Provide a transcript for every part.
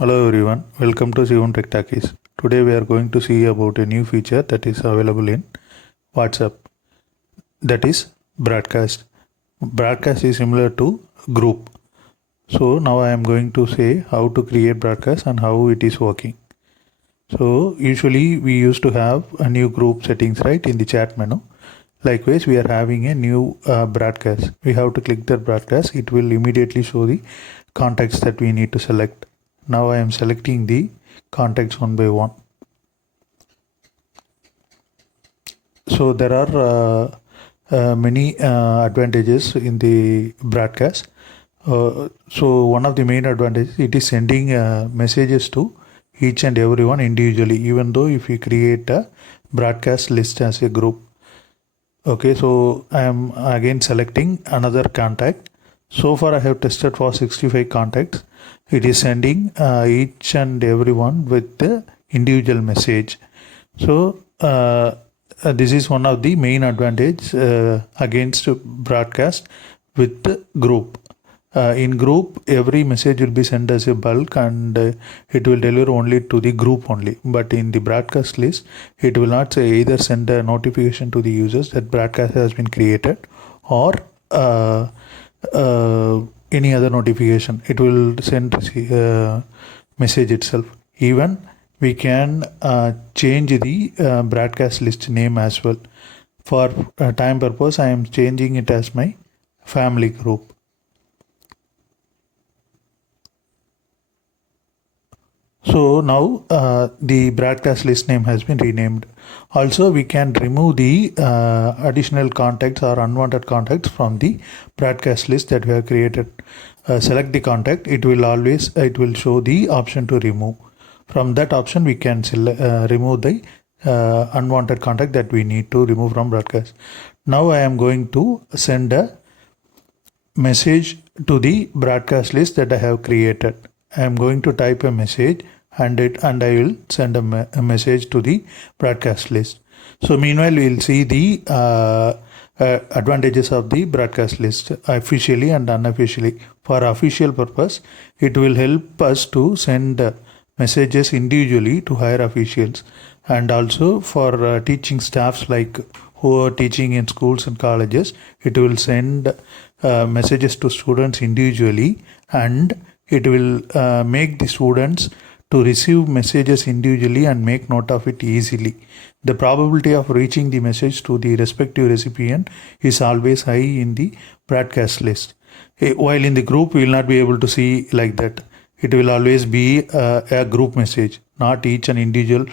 Hello everyone, welcome to Sivan Tech Talkies. Today we are going to see about a new feature that is available in WhatsApp, that is broadcast. Broadcast is similar to group. So now I am going to say how to create broadcast and how it is working. So usually we used to have a new group settings right in the chat menu. Likewise, we are having a new broadcast. We have to click the broadcast. It will immediately show the contacts that we need to select. Now I am selecting the contacts one by one. So there are many advantages in the broadcast. So one of the main advantages, it is sending messages to each and everyone individually, even though if we create a broadcast list as a group. Okay, so I am again selecting another contact. So far I have tested for 65 contacts. It is sending each and everyone with the individual message. So this is one of the main advantage against broadcast with the group. In group, every message will be sent as a bulk and it will deliver only to the group only. But in the broadcast list, it will not say either send a notification to the users that broadcast has been created or any other notification. It will send message itself. Even we can change the broadcast list name as well. For time purpose, I am changing it as my family group. So now the broadcast list name has been renamed. Also, we can remove the additional contacts or unwanted contacts from the broadcast list that we have created. Select the contact. It will show the option to remove. From that option, we can remove the unwanted contact that we need to remove from broadcast. Now I am going to send a message to the broadcast list that I have created. I am going to type a message and I will send a message to the broadcast list. So meanwhile, we will see the advantages of the broadcast list officially and unofficially. For official purpose, it will help us to send messages individually to higher officials, and also for teaching staffs like who are teaching in schools and colleges, it will send messages to students individually, and it will make the students to receive messages individually and make note of it easily. The probability of reaching the message to the respective recipient is always high in the broadcast list. While in the group, we will not be able to see like that. It will always be a group message. Not each and individual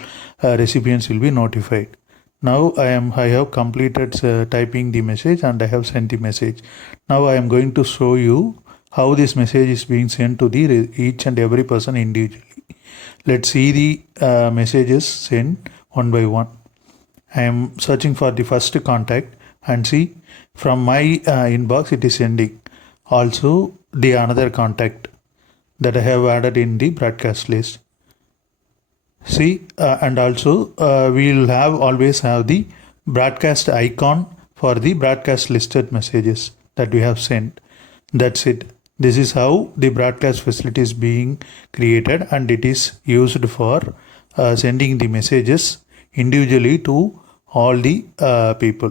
recipients will be notified. Now I have completed typing the message and I have sent the message. Now I am going to show you how this message is being sent to the each and every person individually. Let's see the messages sent one by one. I am searching for the first contact and see from my inbox it is sending. Also the another contact that I have added in the broadcast list. See, and also we will always have the broadcast icon for the broadcast listed messages that we have sent. That's it. This is how the broadcast facility is being created, and it is used for sending the messages individually to all the people.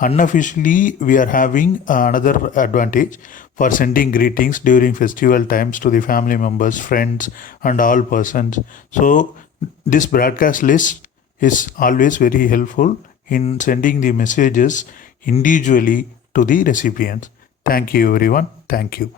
Unofficially, we are having another advantage for sending greetings during festival times to the family members, friends, and all persons. So this broadcast list is always very helpful in sending the messages individually to the recipients. Thank you everyone. Thank you.